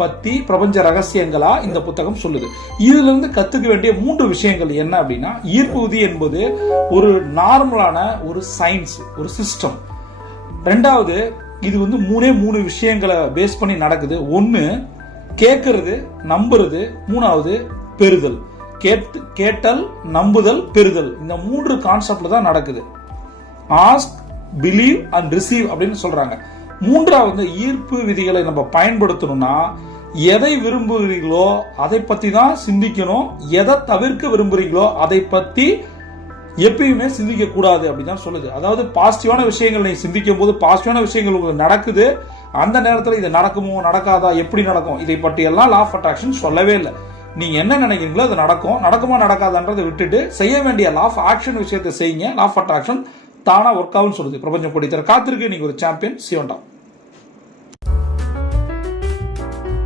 பத்தி பிரபஞ்ச ரகசியங்களா இந்த புத்தகம் சொல்லுது. இதுல இருந்து கத்துக்க வேண்டிய 3 விஷயங்கள் என்ன அப்படின்னா, ஈர்ப்பு விதி என்பது ஒரு நார்மலான ஒரு சயின்ஸ், ஒரு சிஸ்டம். ரெண்டாவது, இது வந்து 3 விஷயங்களை பேஸ் பண்ணி நடக்குது. ஒன்னு கேட்கறது, நம்புறது, மூணாவது பெறுதல். கேட்டல், நம்புதல், பெறுதல். இந்த 3 கான்செப்ட்ல தான் நடக்குது. ஆஸ்க், பிலீவ் அண்ட் ரிசீவ் அப்படின்னு சொல்றாங்க. மூன்றாவது, ஈர்ப்பு விதிகளை நம்ம பயன்படுத்தணும்னா எதை விரும்புகிறீங்களோ அதை பத்தி தான் சிந்திக்கணும். எதை தவிர்க்க விரும்புறீங்களோ அதை பத்தி எப்பயுமே சிந்திக்க கூடாது அப்படின்னு சொல்லுது. அதாவது பாசிட்டிவான விஷயங்கள் நீ சிந்திக்கும் போது பாசிட்டிவான விஷயங்கள் உங்களுக்கு நடக்குது. அந்த நேரத்தில் இது நடக்குமோ நடக்காதா, எப்படி நடக்கும், இதை பற்றி எல்லாம் லா ஆஃப் அட்ராக்ஷன் சொல்லவே இல்லை. நீங்க என்ன நினைக்கிறீங்களோ அது நடக்கும். நடக்குமா நடக்காதான்றதை விட்டுட்டு செய்ய வேண்டிய லா ஆஃப் ஆக்ஷன் விஷயத்தை செய்யுங்க. லா ஆஃப் அட்ராக்ஷன் தானா ஒர்க் ஆகும்னு சொல்லுது. பிரபஞ்சம் கொடி தர காத்திருக்கு. நீங்க ஒரு சாம்பியன். சிவன்டா.